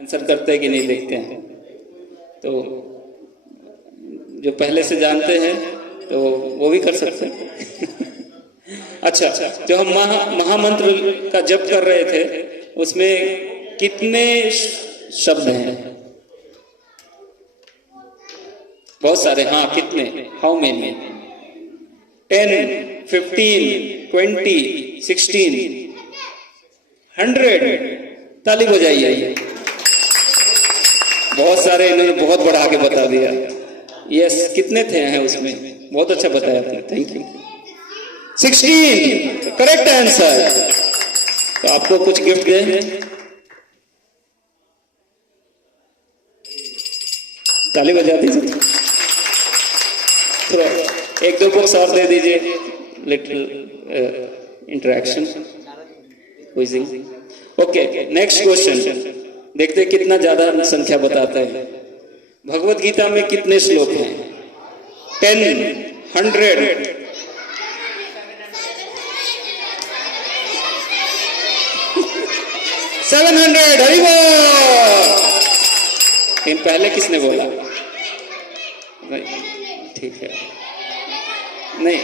Answer करते हैं कि नहीं देखते हैं। तो जो पहले से जानते हैं तो वो भी कर सकते हैं। अच्छा, जो हम महामंत्र का जप कर रहे थे उसमें कितने शब्द हैं? बहुत सारे। हाँ, कितने? How many? 10, 15, 20, 16, 100? ताली बजाइए। बहुत सारे, इन्होंने बहुत बढ़ा के बता दिया। यस, कितने थे हैं उसमें? बहुत अच्छा बताया आपने, थैंक यू। 16 correct answer. तो आपको कुछ गिफ्ट दे, ताली बजा दीजिए। थोड़ा एक दो बुक्स और दे दीजिए, little interaction quizzing. Okay, next question देखते हैं कितना ज्यादा संख्या बताता है। भगवत गीता में कितने श्लोक हैं? 10, 100? 700? हरि बोल। इन पहले किसने बोला? ठीक है, नहीं।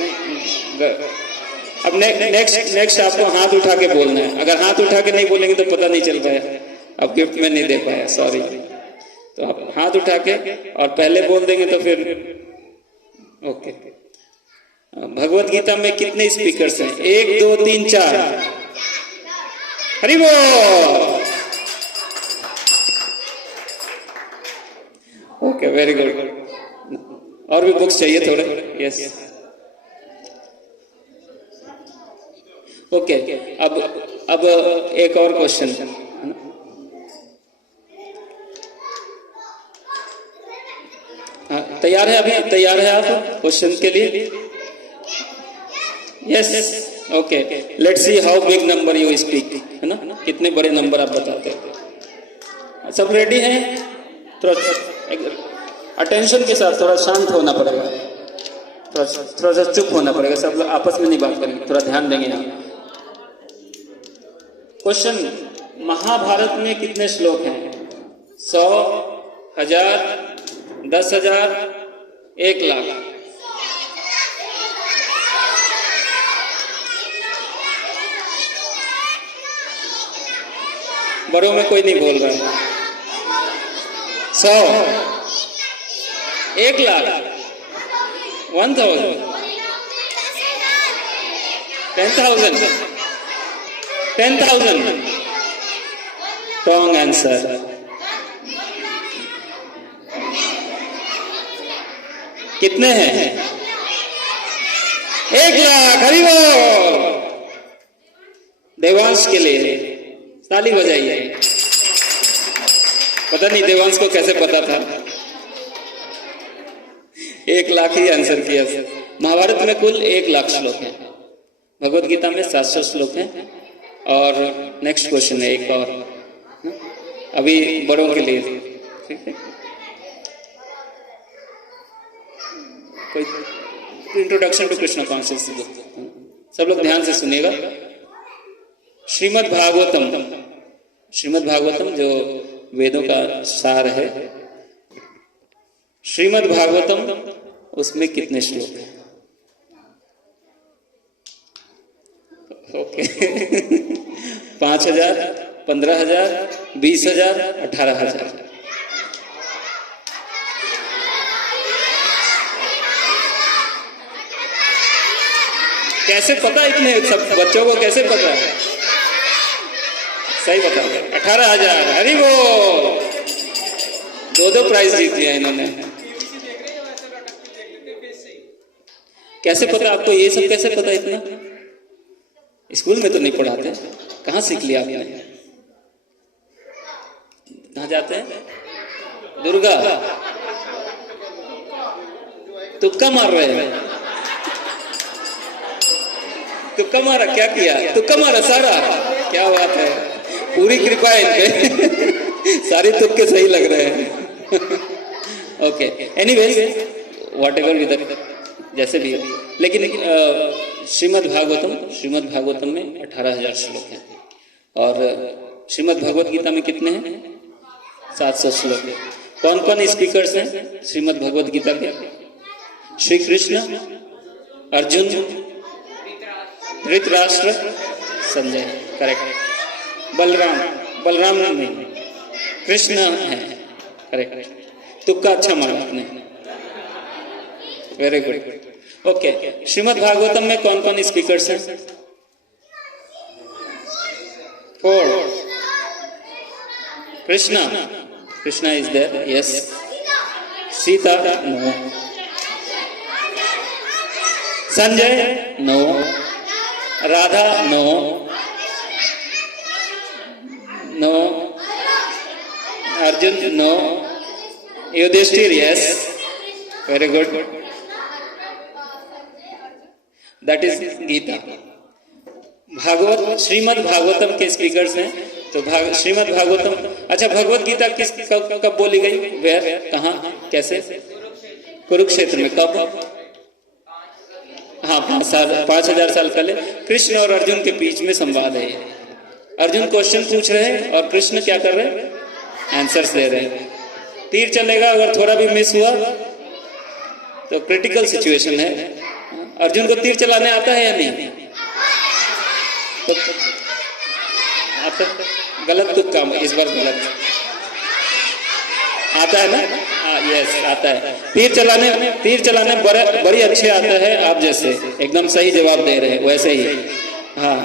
अब नेक्स्ट आपको हाथ उठा के बोलना है। अगर हाथ उठा के नहीं बोलेंगे तो पता नहीं चल पाया, अब गिफ्ट में नहीं दे पाया, सॉरी। तो आप हाथ उठा के और पहले बोल देंगे तो फिर ओके। भगवत गीता में कितने स्पीकर्स हैं? 1, 2, 3, 4? हरि बोल। Okay, very good. और भी बुक्स चाहिए थोड़े? Yes, okay. अब एक और क्वेश्चन। तैयार है? अभी तैयार है आप क्वेश्चन के लिए? Yes, okay. Let's see how big number you speak, है ना? कितने बड़े नंबर आप बताते हैं? सब रेडी हैं? थोड़ा अटेंशन के साथ, थोड़ा शांत होना पड़ेगा, थोड़ा सा चुप होना पड़ेगा। सब लोग आपस में नहीं बात करेंगे, थोड़ा ध्यान देंगे आप। क्वेश्चन, महाभारत में कितने श्लोक हैं? 100, 1000, 10,000, 1,00,000? बड़ों में कोई नहीं बोल रहा। 100, 1,00,000, 1,000, 10,000? 10,000? Wrong answer. कितने हैं? 1,00,000। हरि बोल। देवांश के लिए ताली बजाइए। पता नहीं देवांश को कैसे पता था, 1,00,000 ही आंसर किया। महाभारत में कुल 1,00,000 श्लोक हैं, भगवत गीता में 700 श्लोक हैं। और नेक्स्ट क्वेश्चन है एक और, अभी बड़ों के लिए, ठीक है? कोई इंट्रोडक्शन टू कृष्ण कॉन्शियसनेस, सब लोग ध्यान से सुनिएगा। श्रीमद् भागवतम जो वेदों का सार है, श्रीमद् भागवतम, उसमें कितने श्लोक हैं? ओके। 5,000, 15,000, 20,000, 18,000? कैसे पता इतने सब बच्चों को? कैसे पता है? सही बता रहे, 18,000। हरि बोल। 2 प्राइज जीत लिया इन्होंने। कैसे पता आपको? ये सब कैसे पता इतना? स्कूल में तो नहीं पढ़ाते, कहाँ सीख लिया आपने? कहाँ जाते हैं? दुर्गा, तुक्का मार रहे हैं? तुक्का मारा? क्या किया? तुक्का मारा सारा? क्या बात है, पूरी कृपा है इन पे। सारे तुक्के सही लग रहे हैं। ओके, एनीवेज, व्हाटएवर विद, जैसे भी, लेकिन श्रीमद् भागवतम में 18,000 श्लोक हैं। और श्रीमद् भगवत गीता में कितने हैं? 700 श्लोक। कौन कौन स्पीकर्स हैं श्रीमद् भगवद गीता के? श्री कृष्ण, अर्जुन, धृतराष्ट्र, संजय। करेक्ट। बलराम, बलराम नहीं, कृष्ण है। करेक्ट। तुक्का अच्छा मारा आपने, very good. Okay, Shrimad Bhagavatam में कौन कौन स्पीकर्स हैं? 4। Krishna, Krishna is there, yes. Sita, no. Sanjay, no. Radha, no. No. Arjun, no. Yudhishthir, yes, very good. That is Gita. Bhagavat, Shrimad Bhagavatam के स्पीकर्स हैं। तो श्रीमद् भागवतम, अच्छा भगवत गीता किस कब बोली गई? वेयर, कहाँ, कैसे? कुरुक्षेत्र में। कब? हाँ, 5000 साल पहले। कृष्ण और अर्जुन के बीच में संवाद है। अर्जुन क्वेश्चन पूछ रहे हैं और कृष्ण क्या कर रहे हैं? आंसर्स दे रहे हैं। तीर चलेगा, अगर थोड़ा भी मिस हुआ तो क्रिटिकल सिचुएशन है। अर्जुन को तीर चलाने आता है या नहीं? तो आता, गलत तुक्का इस बार, गलत आता है ना? यस, आता है। तीर चलाने बड़ी अच्छे आता है, आप जैसे एकदम सही जवाब दे रहे हैं वैसे ही। हाँ,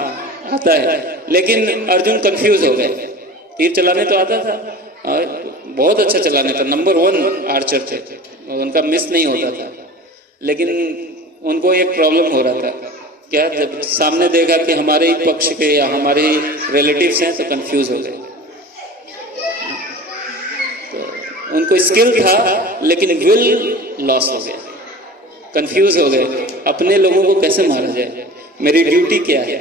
आता है, लेकिन अर्जुन कंफ्यूज हो गए। तीर चलाने तो आता था और बहुत अच्छा चलाने था, नंबर 1 आर्चर थे, उनका मिस नहीं होता था। लेकिन उनको एक प्रॉब्लम हो रहा था, क्या? जब सामने देखा कि हमारे ही पक्ष के या हमारे ही रिलेटिव्स हैं तो कंफ्यूज हो गए। तो उनको स्किल था लेकिन विल लॉस हो गया, कंफ्यूज हो गए। अपने लोगों को कैसे मारा जाए, मेरी ड्यूटी क्या है?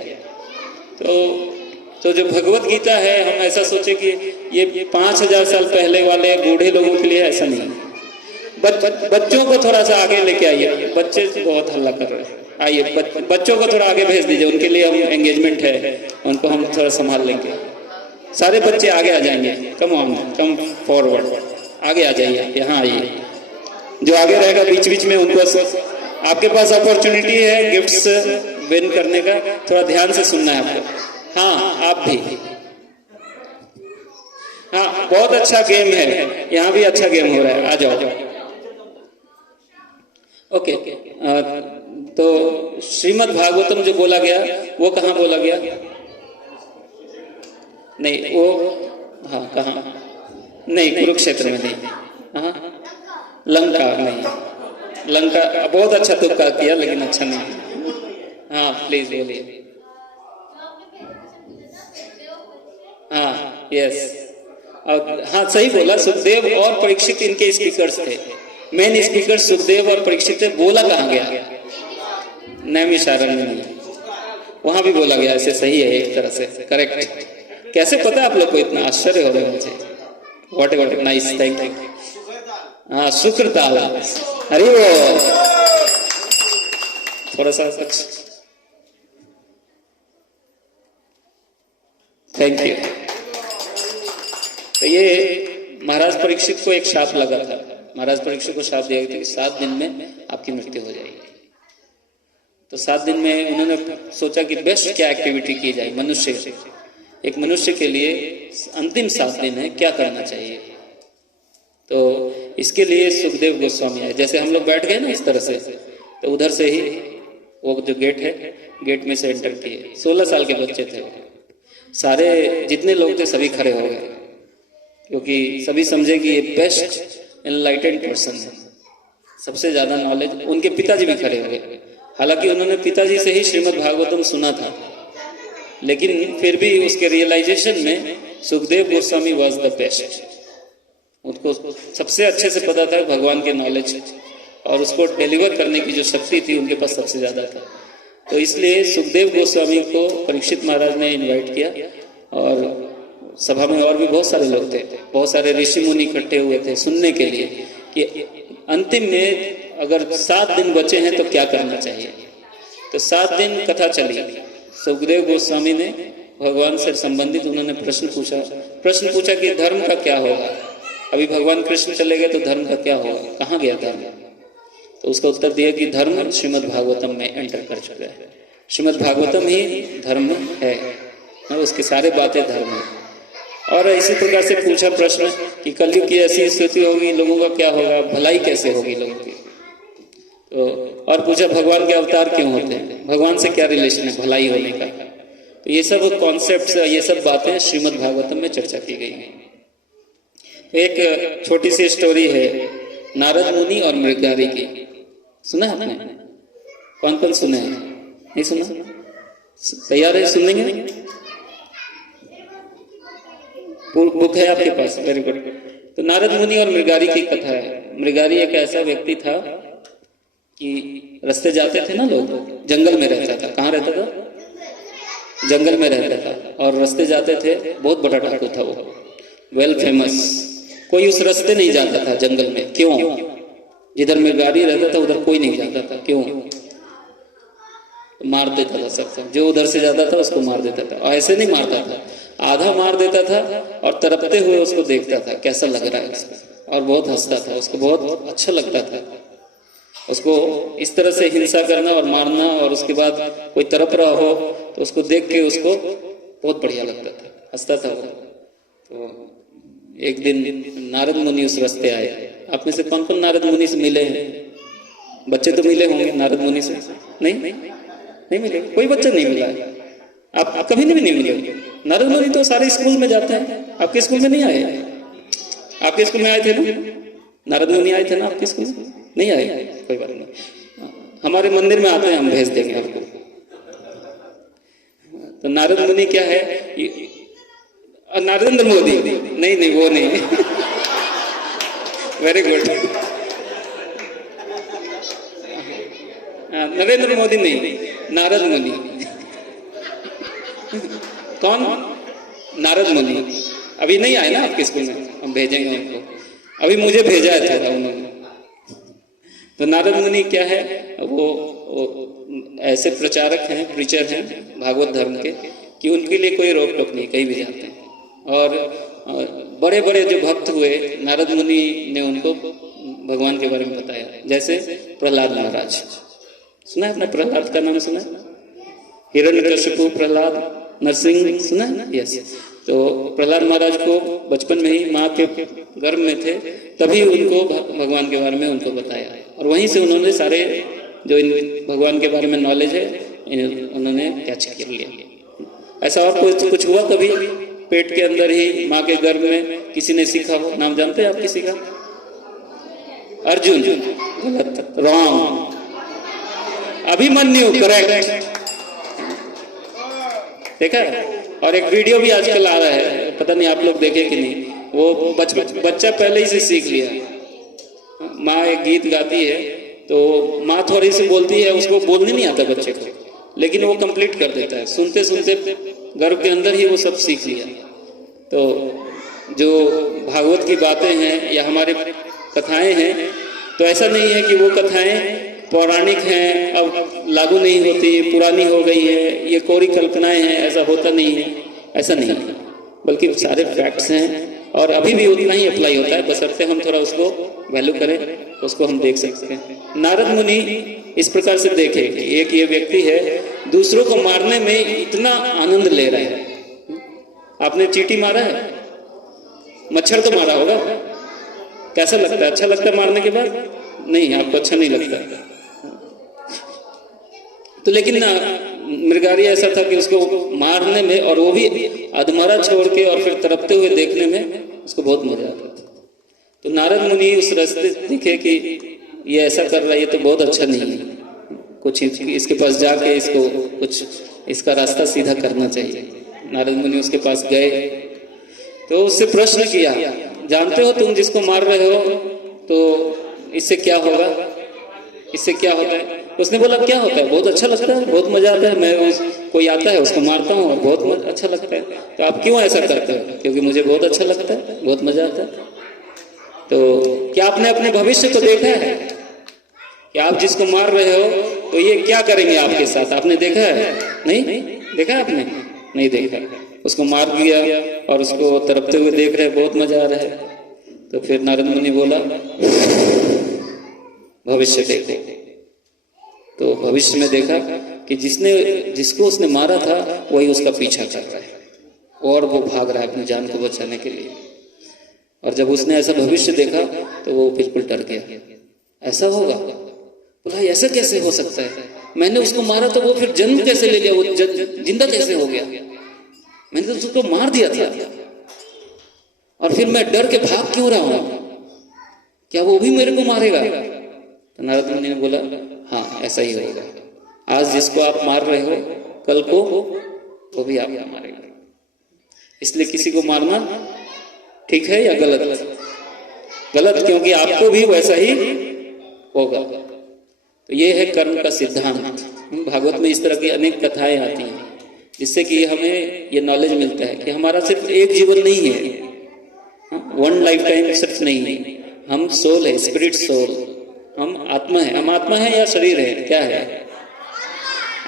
तो जो भगवत गीता है, हम ऐसा सोचे कि ये 5000 साल पहले वाले बूढ़े लोगों के लिए, ऐसा नहीं। बच्चों को थोड़ा सा आगे लेके आइए, बच्चे बहुत हल्ला कर रहे हैं। आइए, बच्चों को थोड़ा आगे भेज दीजिए, उनके लिए हम एंगेजमेंट है, उनको हम थोड़ा संभाल लेंगे। सारे बच्चे आगे आ जाएंगे, कम ऑन, कम फॉरवर्ड, आगे आ जाइए, यहाँ आइए। जो आगे रहेगा बीच बीच में उनको, आपके पास अपॉर्चुनिटी है गिफ्ट्स विन करने का, थोड़ा ध्यान से सुनना है आपको। हाँ, आप भी। हाँ, बहुत अच्छा गेम है, यहाँ भी अच्छा गेम हो रहा है, आ जाओ। ओके, तो श्रीमद् भागवतम जो बोला गया वो कहाँ बोला गया? नहीं, वो हाँ, कहाँ? नहीं, कुरुक्षेत्र में नहीं। हाँ, लंका नहीं, लंका। बहुत अच्छा तुक्का किया लेकिन अच्छा नहीं। हाँ, प्लीज बोलिए। हाँ, यस, हाँ, सही बोला। सुखदेव और परीक्षित इनके स्पीकर्स थे, मेन स्पीकर सुखदेव और परीक्षित थे। बोला कहाँ गया? नैमिषारण्य में, वहां भी बोला गया। ऐसे सही है एक तरह से, करेक्ट। कैसे पता आप लोग को? इतना आश्चर्य हो रहा है मुझे। What nice, thank you. हाँ, शुक्रताल, अरे वो थोड़ा सा कुछ, थैंक यू। तो ये महाराज परीक्षित को एक शाप लगा था। महाराज परीक्षित को शाप दिया गया कि 7 दिन में आपकी मृत्यु हो जाएगी। तो 7 दिन में उन्होंने सोचा कि बेस्ट क्या एक्टिविटी की जाए मनुष्य, एक मनुष्य के लिए अंतिम 7 दिन है, क्या करना चाहिए? तो इसके लिए सुखदेव गोस्वामी आए। जैसे हम लोग बैठ गए ना इस तरह से, तो उधर से ही वो जो गेट है, गेट में से एंटर किए। 16 साल के बच्चे थे, सारे जितने लोग थे सभी खड़े हो गए, क्योंकि सभी समझे कि ये बेस्ट एनलाइटेंड पर्सन है, सबसे ज्यादा नॉलेज। उनके पिताजी भी खड़े हो गए, हालांकि उन्होंने पिताजी से ही श्रीमद् भागवतम सुना था, लेकिन फिर भी उसके रियलाइजेशन में Sukhdev Goswami was the best. उनको सबसे अच्छे से पता था भगवान के नॉलेज, और उसको डिलीवर करने की जो शक्ति थी उनके पास सबसे ज्यादा था। तो इसलिए सुखदेव गोस्वामी को परीक्षित महाराज ने इनवाइट किया, और सभा में और भी बहुत सारे लोग थे, बहुत सारे ऋषि मुनि इकट्ठे हुए थे सुनने के लिए कि अंतिम में अगर 7 दिन बचे हैं तो क्या करना चाहिए। तो 7 दिन कथा चली। सुखदेव गोस्वामी ने भगवान से संबंधित उन्होंने प्रश्न पूछा कि धर्म का क्या होगा, अभी भगवान कृष्ण चले गए तो धर्म का क्या होगा, कहाँ गया धर्म? तो उसका उत्तर दिया कि धर्म श्रीमद् भागवतम में एंटर कर चुका है। श्रीमद् भागवतम ही धर्म है, उसके सारे बातें धर्म है। और इसी प्रकार से पूछा प्रश्न कि कलयुग की ऐसी स्थिति होगी, लोगों का क्या होगा, भलाई कैसे होगी लोगों की। तो और पूछा भगवान के अवतार क्यों होते हैं, भगवान से क्या रिलेशन है भलाई होने का। तो ये सब कॉन्सेप्ट्स, ये सब बातें श्रीमद् भागवतम में चर्चा की गई हैं। तो एक छोटी सी स्टोरी है नारद मुनि और मृगारी की, सुना है आपने? कौन कौन सुने हैं? नहीं सुना? तैयार है सुनेंगे? बुक है आपके पास? Very good. तो नारद मुनि और मृगारी की कथा है। मृगारी एक ऐसा व्यक्ति था कि रास्ते जाते थे ना लोग, जंगल में रहता था। कहाँ रहता था? जंगल में रहता था। और रास्ते जाते थे, बहुत बड़ा डाकू था वो, वेल फेमस। कोई उस रास्ते नहीं जाता था जंगल में। क्यों? जिधर मृगारी रहता था उधर कोई नहीं जाता था। क्यों? मार देता था सबसे, जो उधर से जाता था उसको मार देता था। और ऐसे नहीं मारता था, आधा मार देता था और तड़पते हुए उसको देखता था कैसा लग रहा है उसको, और बहुत हंसता था, उसको बहुत अच्छा लगता था। उसको इस तरह से हिंसा करना और मारना, और उसके बाद कोई तड़प रहा हो तो उसको देख के उसको बहुत बढ़िया लगता था, हंसता था वो। तो एक दिन नारद मुनि उस रास्ते आए। आप में से कौन कौन नारद मुनि से मिले हैं? बच्चे तो मिले होंगे नारद मुनि से? नहीं मिले, कोई बच्चा नहीं मिला है। आप कभी नहीं मिले? नारद मुनि तो सारे स्कूल में जाते हैं। आपके स्कूल में नहीं आए? आपके स्कूल में आए थे ना? नारद मुनि आए थे ना आपके स्कूल में? नहीं आए? कोई बात नहीं, हमारे मंदिर में आते हैं, हम भेज देंगे आपको। तो नारद मुनि क्या है? नरेंद्र मोदी? नहीं वो नहीं। Very good. नरेंद्र मोदी नहीं, नारद मुनि। कौन? नारद मुनि। अभी नहीं आए ना आपके स्कूल में, हम भेजेंगे उनको। अभी मुझे भेजा है था उन्होंने। तो नारद मुनि क्या है, वो ऐसे प्रचारक हैं, प्रीचर हैं भागवत धर्म के, कि उनके लिए कोई रोक टोक नहीं, कहीं भी जाते हैं। और बड़े बड़े जो भक्त हुए, नारद मुनि ने उनको भगवान के बारे में बताया। जैसे प्रहलाद महाराज, सुना है आपने? प्रहलाद का नाम सुना है? हिरण्यकशिपु प्रहलाद नरसिंह, सुना है ना? यस। तो प्रहलाद महाराज को बचपन में ही माँ के गर्भ में थे, तभी उनको भगवान के बारे में उनको बताया, और वहीं से उन्होंने सारे जो भगवान के बारे में नॉलेज है उन्होंने कैच कर लिया। ऐसा और कुछ हुआ कभी? पेट के अंदर ही माँ के गर्भ में किसी ने सीखा हो? नाम जानते हैं आप किसी का? अर्जुन? गलत, रॉन्ग। अभिमन्यु, करेक्ट। देखा? और एक वीडियो भी आजकल आ रहा है, पता नहीं आप लोग देखे कि नहीं। वो बच्चा पहले ही से सीख लिया। माँ एक गीत गाती है तो माँ थोड़ी सी बोलती है, उसको बोलने नहीं आता बच्चे को, लेकिन वो कंप्लीट कर देता है। सुनते सुनते गर्भ के अंदर ही वो सब सीख लिया। तो जो भागवत की बातें हैं या हमारे कथाएं हैं, तो ऐसा नहीं है कि वो कथाएं पौराणिक हैं, अब लागू नहीं होती, पुरानी हो गई है, ये कोरी कल्पनाएं हैं, ऐसा होता नहीं है। ऐसा नहीं है, बल्कि सारे फैक्ट्स हैं, और अभी भी उतना ही अप्लाई होता है, बशर्ते हम थोड़ा उसको वैल्यू करें, उसको हम देख सकते हैं। नारद मुनि इस प्रकार से देखे कि एक ये व्यक्ति है, दूसरों को मारने में इतना आनंद ले रहा है। आपने चींटी मारा है? मच्छर तो मारा होगा, कैसा लगता है? अच्छा लगता है मारने के बाद? नहीं, आपको अच्छा नहीं लगता। तो लेकिन ना मृगारी ऐसा था कि उसको मारने में, और वो भी अधमरा छोड़ के और फिर तड़पते हुए देखने में उसको बहुत मजा आता था। तो नारद मुनि उस रास्ते दिखे कि ये ऐसा कर रहा है, ये तो बहुत अच्छा नहीं है, कुछ इसके पास जाके इसको कुछ इसका रास्ता सीधा करना चाहिए। नारद मुनि उसके पास गए तो उससे प्रश्न किया, जानते हो तुम जिसको मार रहे हो तो इससे क्या होगा, इससे क्या होता है? उसने बोला क्या होता है? बहुत अच्छा लगता है, बहुत मजा आता है, मैं कोई आता है उसको मारता हूँ और बहुत अच्छा लगता है। तो आप क्यों ऐसा करते हो? क्योंकि मुझे बहुत अच्छा लगता है, बहुत मजा आता है। तो क्या आपने अपने भविष्य को देखा है कि आप जिसको मार रहे हो तो ये क्या करेंगे आपके साथ? आपने देखा है? नहीं देखा आपने? नहीं देखा। उसको मार दिया और उसको तड़पते हुए देख रहे, बहुत मजा आ रहा है। तो फिर नारद मुनि बोला भविष्य देखो। तो भविष्य में देखा कि जिसको उसने मारा था वही उसका पीछा कर रहा है और वो भाग रहा है अपनी जान को बचाने के लिए। और जब उसने ऐसा भविष्य देखा तो वो बिल्कुल डर गया, ऐसा होगा? बोला ऐसा कैसे हो सकता है, मैंने उसको मारा तो वो फिर जन्म कैसे ले लिया, वो जिंदा कैसे हो गया, मैंने तो उसको मार दिया था और फिर मैं डर के भाग क्यों रहा हूं, क्या वो भी मेरे को मारेगा? तो नारद मुनि ने बोला हाँ ऐसा ही होगा, आज जिसको आप मार रहे हो कल को वो भी आपको मारेगा। इसलिए किसी को मारना ठीक है या गलत? गलत, क्योंकि आपको भी वैसा ही होगा। तो ये है कर्म का सिद्धांत। भागवत में इस तरह की अनेक कथाएं आती हैं जिससे कि हमें ये नॉलेज मिलता है कि हमारा सिर्फ एक जीवन नहीं है, वन लाइफ टाइम सिर्फ नहीं है, हम सोल है, स्पिरिट सोल, हम आत्मा है। हम आत्मा है या शरीर है? क्या है?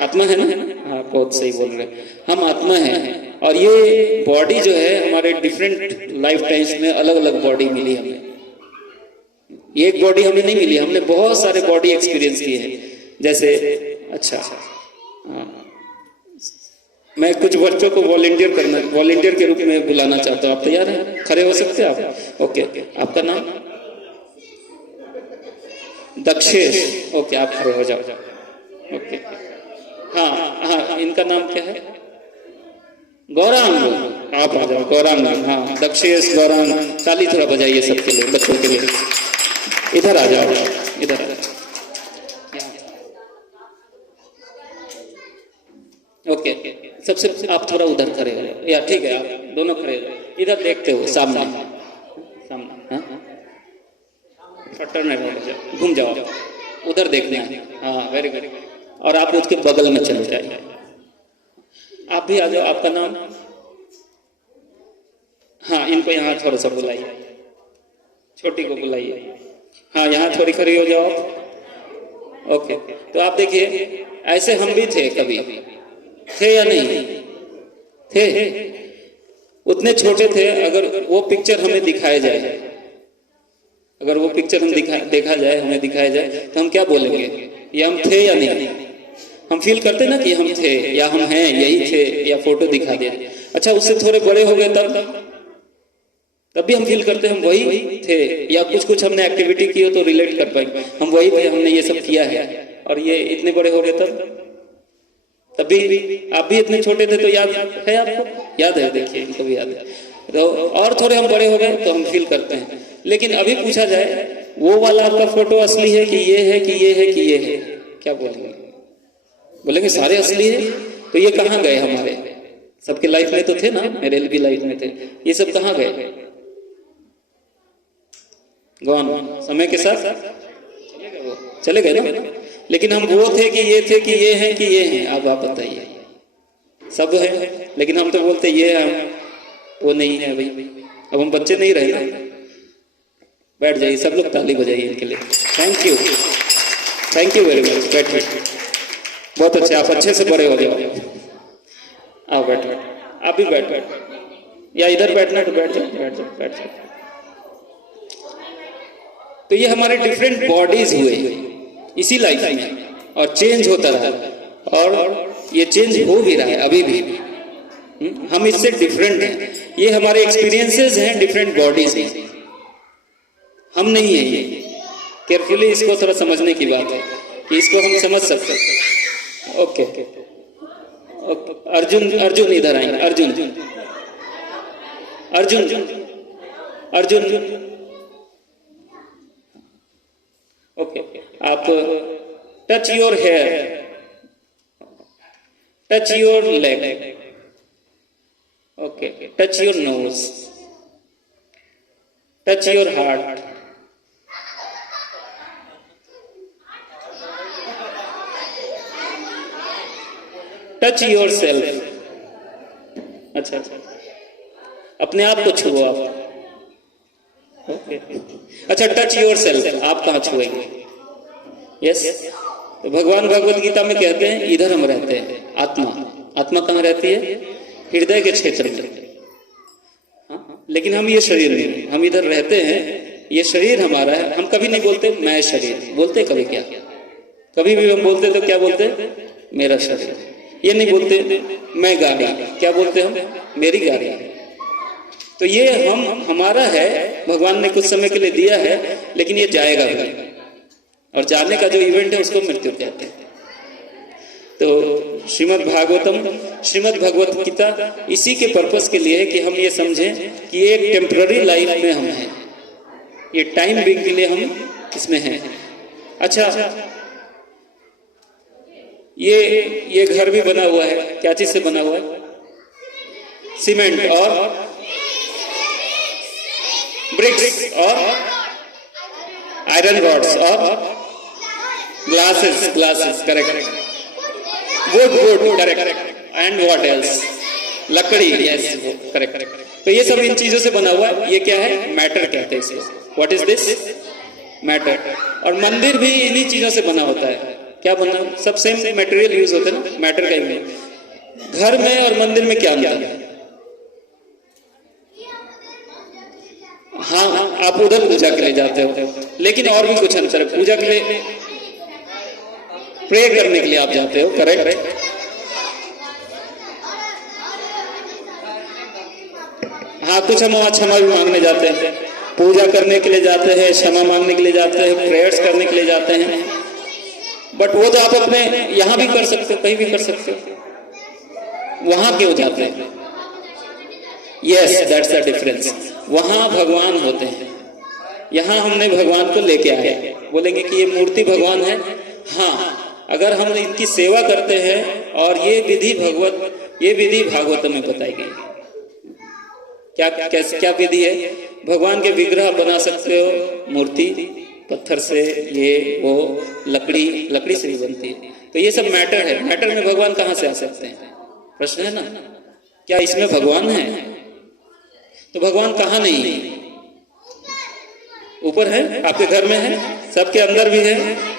आत्मा है ना? हाँ बहुत सही बोल रहे हैं, हम आत्मा है। और ये बॉडी जो है हमारे डिफरेंट लाइफ टाइम्स में अलग अलग बॉडी मिली हमें, ये एक बॉडी हमें नहीं मिली, हमने बहुत सारे बॉडी एक्सपीरियंस किए हैं। जैसे अच्छा मैं कुछ बच्चों को वॉलंटियर के रूप में बुलाना चाहता हूँ, आप तैयार हैं? खड़े हो सकते हैं आप? ओके, आपका नाम? दक्षेश। ओके, आप खड़े हो जाओ। ओके, हाँ, इनका नाम क्या है? गौरांग। आप आ जाओ, गौरांग। हाँ, दक्षेश, गौरांग। ताली थोड़ा बजाइए सबके लिए, बच्चों के लिए। इधर आ जाओ, इधर आ जाओ। ओके, सबसे आप थोड़ा उधर खड़े हो, या ठीक है आप दोनों खड़े हो, इधर देखते हो सामने। हाँ, टर्न हो जाओ, घूम जाओ, उधर देखना है। हाँ, वेरी गुड। और आप उसके बगल में चले जाइए। आप भी आ जाओ, आपका नाम? हाँ, इनको यहाँ थोड़ा सा बुलाइए, छोटी को बुलाइए। हाँ, यहाँ थोड़ी खड़ी हो जाओ। ओके, तो आप देखिए ऐसे हम भी थे, कभी थे या नहीं थे? उतने छोटे थे, अगर वो पिक्चर हमें दिखाया जाए, अगर वो पिक्चर हम देखा जाए, हमें दिखाया जाए, तो हम क्या बोलेंगे? ये हम थे या नहीं? हम फील करते ना कि हम थे या हम हैं, यही थे, या फोटो दिखा दे। अच्छा, उससे थोड़े बड़े हो गए तब भी हम फील करते हम वही थे, या कुछ हमने एक्टिविटी की हो तो रिलेट कर पाएंगे हम वही थे, हमने ये सब किया है। और ये इतने बड़े हो गए तब भी आप भी इतने छोटे थे, तो याद है आपको? याद है, देखिए इनको भी याद है। तो और थोड़े हम बड़े हो गए तो हम फील करते हैं। लेकिन अभी पूछा जाए वो वाला आपका फोटो असली है कि ये है कि ये है कि ये है, क्या बोलेंगे? बोलेंगे सारे असली है। तो ये कहाँ गए? हमारे सबके लाइफ में तो थे ना, मेरे भी लाइफ में थे, ये सब कहाँ गए? गॉन, समय के साथ चले गए ना। लेकिन हम वो थे कि ये थे कि ये हैं कि ये हैं, अब आप बताइए। सब है, लेकिन हम तो बोलते ये है, हम वो नहीं है भाई। अब हम बच्चे नहीं रहे ना। बैठ जाइए, सब लोग ताली बजाइए इनके लिए। Thank you, thank you very much. बैठिए, बहुत अच्छे, आप अच्छे से बड़े हो जाओ। आओ बैठो, आप भी बैठो, या इधर बैठना तो बैठ जाओ। तो ये हमारे डिफरेंट बॉडीज हुए इसी लाइफ में, और चेंज होता रहा, और ये चेंज हो भी रहा है अभी भी। हम इससे डिफरेंट हैं, ये हमारे एक्सपीरियंसेस हैं डिफरेंट बॉडीज में, हम नहीं है ये। केयरफुली इसको थोड़ा समझने की बात है कि इसको हम समझ सकते हैं। ओके, अर्जुन इधर आएंगे। अर्जुन ओके, आप touch your hair, touch your leg, okay, touch your nose, touch your heart, touch yourself. अच्छा, अपने आप को छुओ आप। ओके, अच्छा, टच योर सेल्फ, आप कहाँ छुएंगे? यस, तो भगवान भगवत गीता में कहते हैं इधर हम रहते हैं, आत्मा कहाँ रहती है? हृदय के क्षेत्र में। हाँ? लेकिन हम ये शरीर में, हम इधर रहते हैं ये शरीर हमारा है। हम कभी नहीं बोलते मैं शरीर, बोलते कभी क्या? कभी भी हम बोलते तो क्या बोलते? मेरा शरीर। ये नहीं बोलते मैं गाड़ी, क्या बोलते हम? मेरी गाड़ी। तो ये हमारा है, भगवान ने कुछ समय के लिए दिया है, लेकिन ये जाएगा भी, और जाने का जो इवेंट है उसको मृत्यु कहते हैं। तो श्रीमद् भागवतम, श्रीमद् भगवत गीता इसी के पर्पस के लिए है कि हम ये समझें कि ये एक टेम्पररी लाइफ में हम हैं, ये टाइम बीइंग के लिए हम इसमें हैं। अच्छा, ये घर भी बना हुआ है, क्या चीज से बना हुआ है? सीमेंट और ब्रिक्स और आयरन रॉड्स और glasses, correct, would, correct, and what else? लकड़ी, यस, करेक्ट। तो ये सब इन चीजों से बना हुआ है। ये क्या है? मैटर कहते हैं इसको। What is this? मैटर। और मंदिर भी इन्हीं चीजों से बना होता है। क्या बना? सब सेम मटेरियल यूज होते हैं ना, मैटर का यूज। घर में और मंदिर में क्या अंतर है? हाँ, आप उधर पूजा के लिए जाते हो, लेकिन और भी कुछ अंतर है। पूजा के लिए, प्रे करने के लिए आप जाते हो, करेक्ट। हाँ, कुछ हम वहां क्षमा भी मांगने जाते हैं, पूजा करने के लिए जाते हैं, क्षमा मांगने के लिए जाते हैं, प्रेयर्स करने के लिए जाते हैं। बट वो तो आप अपने यहां भी कर सकते हो, कहीं भी कर सकते हो। वहां क्यों जाते हैं? Yes, that's the difference. वहां भगवान होते हैं, यहां हमने भगवान को लेके आए। बोलेंगे कि ये मूर्ति भगवान है। हाँ, अगर हम इनकी सेवा करते हैं, और ये विधि भागवत में बताई गई। क्या विधि है? भगवान के विग्रह बना सकते हो, मूर्ति पत्थर से, ये वो, लकड़ी से भी बनती है। तो ये सब मैटर है। मैटर में भगवान कहां से आ सकते हैं? प्रश्न है ना। क्या इसमें भगवान है? तो भगवान कहां नहीं है? ऊपर है, आपके घर में है, सबके अंदर भी है,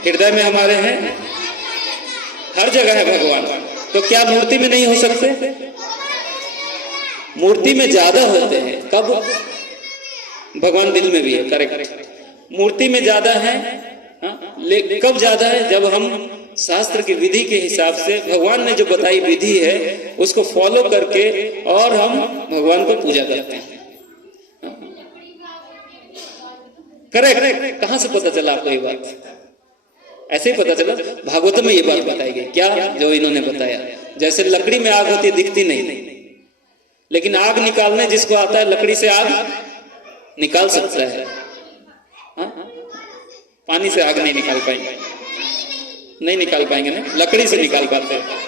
हृदय में हमारे हैं, हर जगह है भगवान। तो क्या मूर्ति में नहीं हो सकते? मूर्ति में ज्यादा होते हैं। कब? भगवान दिल में भी है, करेक्ट। मूर्ति में ज्यादा है। कब ज्यादा है? जब हम शास्त्र की विधि के हिसाब से, भगवान ने जो बताई विधि है उसको फॉलो करके, और हम भगवान को पूजा करते हैं। करेक्ट। कहां से पता चला आपको ये बात? ऐसे ही पता चला, भागवत में ये बात बताई गई। क्या? जो इन्होंने बताया। जैसे लकड़ी में आग होती है, दिखती नहीं, लेकिन आग निकालने जिसको आता है, लकड़ी से आग निकाल सकता है। पानी से आग नहीं निकाल पाएंगे, नहीं निकाल पाएंगे ना, लकड़ी से निकाल पाते हैं।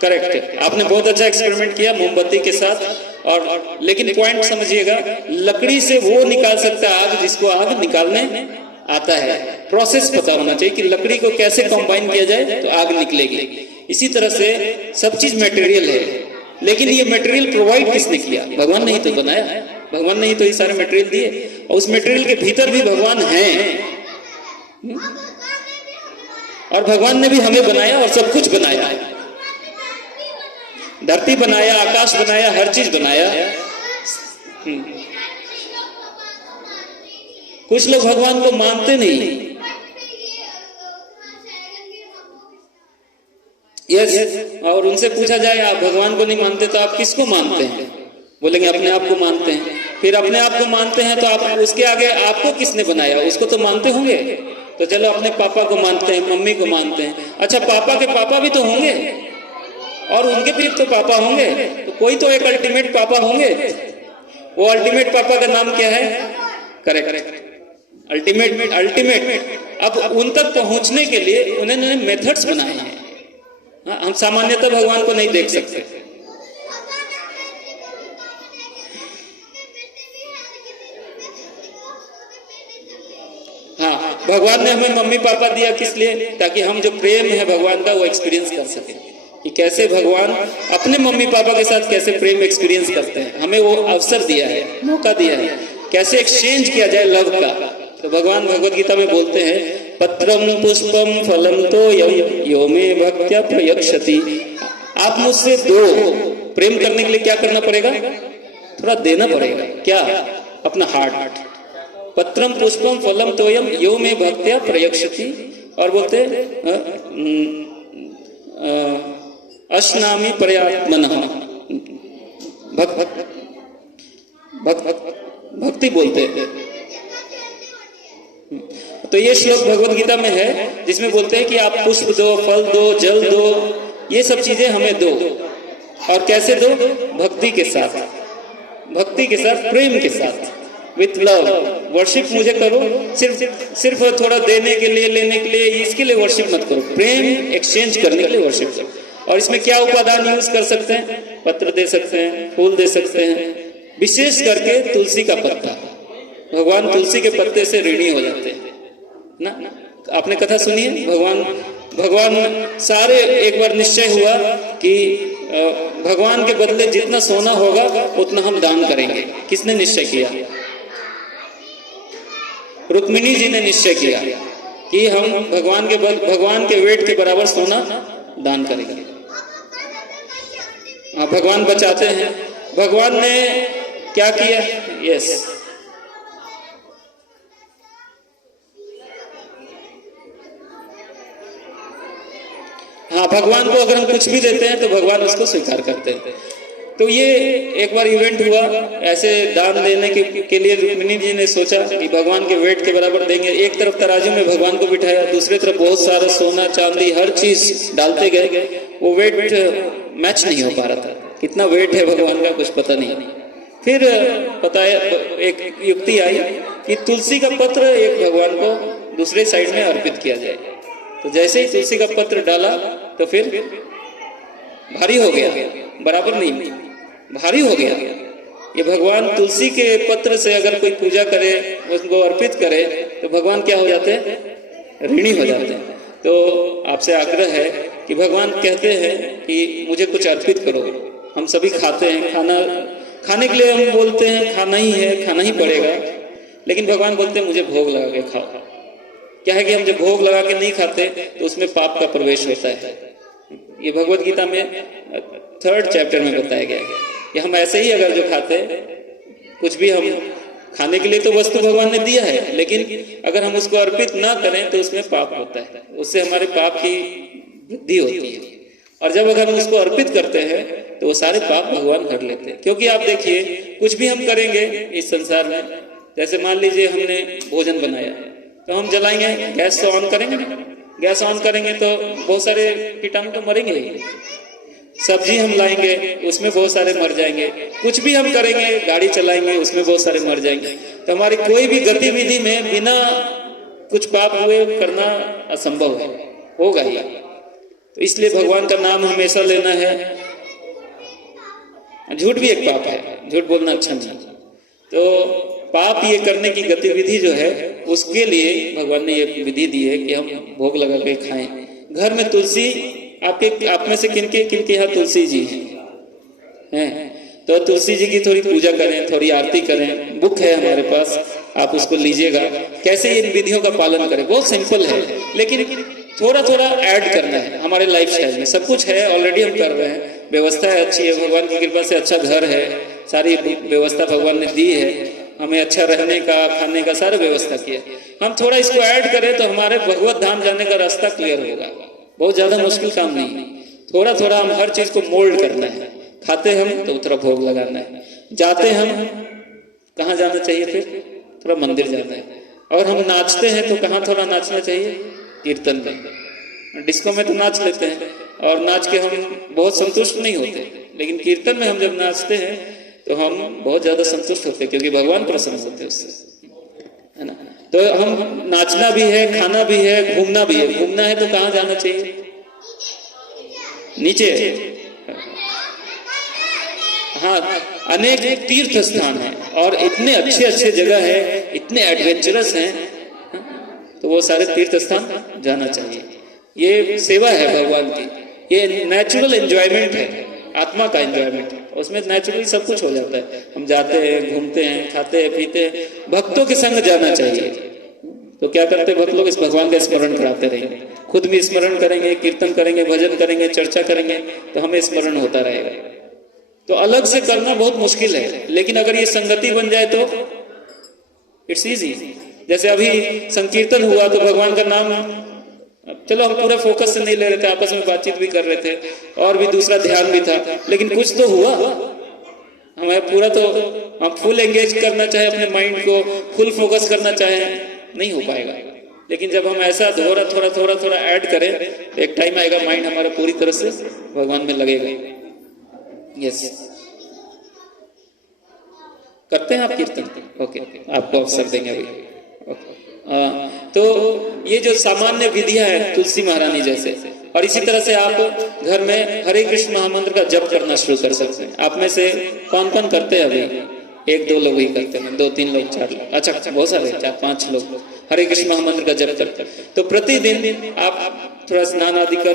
करेक्ट, आपने बहुत अच्छा एक्सपेरिमेंट किया मोमबत्ती के साथ। और लेकिन पॉइंट समझिएगा, लकड़ी से वो निकाल सकता है आग जिसको आग निकालने आता है। प्रोसेस पता होना चाहिए कि लकड़ी को कैसे कंबाइन किया जाए तो आग निकलेगी। इसी तरह से सब चीज मटेरियल है, लेकिन ये मटेरियल प्रोवाइड किसने किया? भगवान ने ही तो बनाया, भगवान ने ही तो ये सारे मटेरियल दिए, और उस मटेरियल के भीतर भी भगवान हैं। और भगवान ने भी हमें बनाया और सब कुछ बनाया है। धरती बनाया, आकाश बनाया, हर चीज बनाया। कुछ लोग भगवान को मानते नहीं। यस, और उनसे पूछा जाए आप भगवान को नहीं मानते तो आप किसको मानते हैं? बोलेंगे अपने आप को मानते हैं। फिर अपने आप को मानते हैं तो आप उसके आगे आपको किसने बनाया? उसको तो मानते होंगे। तो चलो अपने पापा को मानते हैं, मम्मी को मानते हैं। अच्छा, पापा के पापा भी तो होंगे, और उनके भी तो पापा होंगे, तो कोई तो एक अल्टीमेट पापा होंगे। वो अल्टीमेट पापा का नाम क्या है? Correct, ultimate. अब उन तक पहुंचने के लिए उन्होंने मेथड्स बनाए हैं। हम सामान्यतः भगवान को नहीं देख सकते। हाँ, भगवान ने हमें मम्मी पापा दिया किस लिए? ताकि हम जो प्रेम है भगवान का वो एक्सपीरियंस कर सके, कि कैसे भगवान अपने मम्मी पापा के साथ कैसे प्रेम एक्सपीरियंस करते हैं। हमें वो अवसर दिया है, मौका दिया है, कैसे एक्सचेंज किया जाए लव का। तो भगवान भगवत गीता में बोलते हैं पत्रम पुष्पम फलम तो यो मे भक्त्या प्रयक्षति। आप मुझसे दो, प्रेम करने के लिए क्या करना पड़ेगा? थोड़ा देना पड़ेगा। क्या? अपना हार्ट। पत्रम पुष्पम फलम तोयम यो मे भक्त्या प्रयक्षति। और बोलते अश्नामि पर्यात्मनः, भक्ति बोलते हैं। तो ये श्लोक भगवत गीता में है जिसमें बोलते हैं कि आप पुष्प दो, फल दो, जल दो, ये सब चीजें हमें दो। और कैसे दो? भक्ति के साथ, भक्ति के साथ, प्रेम के साथ, विथ लव। वर्शिप मुझे करो, सिर्फ थोड़ा देने के लिए, लेने के लिए, इसके लिए वर्शिप मत करो। प्रेम एक्सचेंज करने के लिए वर्शिप करो। और इसमें क्या उपादान यूज कर सकते हैं? पत्र दे सकते हैं, फूल दे सकते हैं, विशेष करके तुलसी का पत्ता। भगवान तुलसी के पत्ते से ऋणी हो जाते हैं ना। आपने कथा सुनी है? भगवान सारे, एक बार निश्चय हुआ कि भगवान के बदले जितना सोना होगा उतना हम दान करेंगे। किसने निश्चय किया? रुक्मिणी जी ने निश्चय किया कि हम भगवान के वेट के बराबर सोना दान करेंगे। भगवान बचाते हैं। भगवान ने क्या किया? यस, हाँ, भगवान को अगर हम कुछ भी देते हैं तो भगवान उसको स्वीकार करते हैं। तो ये एक बार इवेंट हुआ, ऐसे दान देने के लिए रुक्मिणी जी ने सोचा कि भगवान के वेट के बराबर देंगे। एक तरफ तराजू में भगवान को बिठाया, दूसरी तरफ बहुत सारा सोना चांदी हर चीज डालते गए। वो वेट मैच नहीं हो पा रहा था। कितना वेट है भगवान का कुछ पता नहीं। फिर पता एक युक्ति आई कि तुलसी का पत्र एक भगवान को दूसरे साइड में अर्पित किया जाए। तो जैसे ही तुलसी का पत्र डाला तो फिर भारी हो गया, बराबर नहीं, भारी हो गया। ये भगवान तुलसी के पत्र से अगर कोई पूजा करे, उसको अर्पित करे, तो भगवान क्या हो जाते हैं? ऋणी हो जाते हैं। तो आपसे आग्रह है कि भगवान कहते हैं कि मुझे कुछ अर्पित करो। हम सभी खाते हैं, खाने के लिए हम बोलते हैं खाना ही है, खाना ही पड़ेगा, लेकिन भगवान बोलते हैं मुझे भोग लगा के खाओ। क्या है कि हम जब भोग लगा के नहीं खाते तो उसमें पाप का प्रवेश होता है। ये भगवत गीता में 3rd चैप्टर में बताया गया है कि हम ऐसे ही अगर जो खाते कुछ भी, हम खाने के लिए तो वस्तु भगवान ने दिया है, लेकिन अगर हम उसको अर्पित ना करें तो उसमें पाप होता है, उससे हमारे पाप की वृद्धि होती है। और जब अगर हम उसको अर्पित करते हैं तो वो सारे पाप भगवान भर लेते हैं। क्योंकि आप देखिए, कुछ भी हम करेंगे इस संसार में, जैसे मान लीजिए हमने भोजन बनाया तो हम जलाएंगे, गैस तो ऑन करेंगे ना। गैस ऑन करेंगे तो बहुत सारे कीटाणु तो मरेंगे ही। सब्जी हम लाएंगे, उसमें बहुत सारे मर जाएंगे। कुछ भी हम करेंगे, गाड़ी चलाएंगे, उसमें बहुत सारे मर जाएंगे। तो हमारी कोई भी गतिविधि में बिना कुछ पाप हुए करना असंभव है, होगा ही। तो इसलिए भगवान का नाम हमेशा लेना है। झूठ भी एक पाप है, झूठ बोलना अच्छा नहीं। तो पाप ये करने की गतिविधि जो है, उसके लिए भगवान ने ये विधि दी है कि हम भोग लगा के खाएं। घर में तुलसी, आप में से किनके यहाँ तुलसी जी हैं? तो तुलसी जी की थोड़ी पूजा करें, थोड़ी आरती करें। बुक है हमारे पास, आप उसको लीजिएगा। कैसे इन विधियों का पालन करें? बहुत सिंपल है, लेकिन थोड़ा थोड़ा ऐड करना है हमारे लाइफ स्टाइल में। सब कुछ है, ऑलरेडी हम कर रहे हैं, व्यवस्था है अच्छी है, भगवान की कृपा से अच्छा घर है, सारी व्यवस्था भगवान ने दी है, हमें अच्छा रहने का, खाने का सारा व्यवस्था किया। हम थोड़ा इसको ऐड करें तो हमारे भगवत धाम जाने का रास्ता क्लियर होगा। बहुत ज्यादा मुश्किल काम नहीं है। थोड़ा थोड़ा हम हर चीज को मोल्ड करना है। खाते हम तो थोड़ा भोग लगाना है, जाते हम कहाँ जाना चाहिए? फिर थोड़ा मंदिर जाना है। और हम नाचते हैं तो कहाँ थोड़ा नाचना चाहिए? कीर्तन में। डिस्को में तो नाच लेते हैं और नाच के हम बहुत संतुष्ट नहीं होते, लेकिन कीर्तन में हम जब नाचते हैं तो हम बहुत ज्यादा संतुष्ट होते हैं, क्योंकि भगवान प्रसन्न होते हैं उससे, है ना। तो हम नाचना भी है, खाना भी है, घूमना भी है। घूमना है तो कहाँ जाना चाहिए? नीचे। हाँ, अनेक तीर्थ स्थान है और इतने अच्छे अच्छे जगह है, इतने एडवेंचरस हैं, तो वो सारे तीर्थ स्थान जाना चाहिए। ये सेवा है भगवान की, ये नेचुरल एंजॉयमेंट है, आत्मा का एंजॉयमेंट है। उसमें नेचुरली सब कुछ हो जाता है। हम जाते हैं, घूमते हैं, खाते हैं, पीते हैं। भक्तों के संग जाना चाहिए, तो क्या करते भक्त लोग, इस भगवान का स्मरण कराते रहेंगे, खुद भी स्मरण करेंगे, कीर्तन करेंगे, भजन करेंगे, चर्चा करेंगे, तो हमें स्मरण होता रहेगा। तो अलग से करना बहुत मुश्किल है, लेकिन अगर ये संगति बन जाए तो इट्स इजी। जैसे अभी संकीर्तन हुआ तो भगवान का नाम, चलो हम पूरे फोकस से नहीं ले रहे थे, आपस में बातचीत भी कर रहे थे और भी दूसरा ध्यान भी था, लेकिन कुछ तो हुआ। हमें पूरा तो हम फुल एंगेज करना चाहे अपने माइंड को, फुल फोकस करना चाहे, नहीं हो पाएगा। लेकिन जब हम ऐसा थोड़ा थोड़ा थोड़ा थोड़ा ऐड करें तो एक टाइम आएगा माइंड हमारा पूरी तरह से भगवान में लगेगा। यस, करते हैं आप कीर्तन? ओके, आपको अवसर देंगे अभी। तो ये जो सामान्य विधियां है तुलसी महारानी जैसे, और इसी तरह से आप घर में हरे कृष्ण महामंत्र का जप करना शुरू कर सकते हैं। आप में से कौन कौन करते हैं? अभी 1-2 लोग ही करते हैं, 2-3 लोग, 4 लोग, अच्छा बहुत सारे 4-5 लोग हरे कृष्ण महामंत्र का जप करते हैं। तो प्रतिदिन आप थोड़ा स्नान आदि कर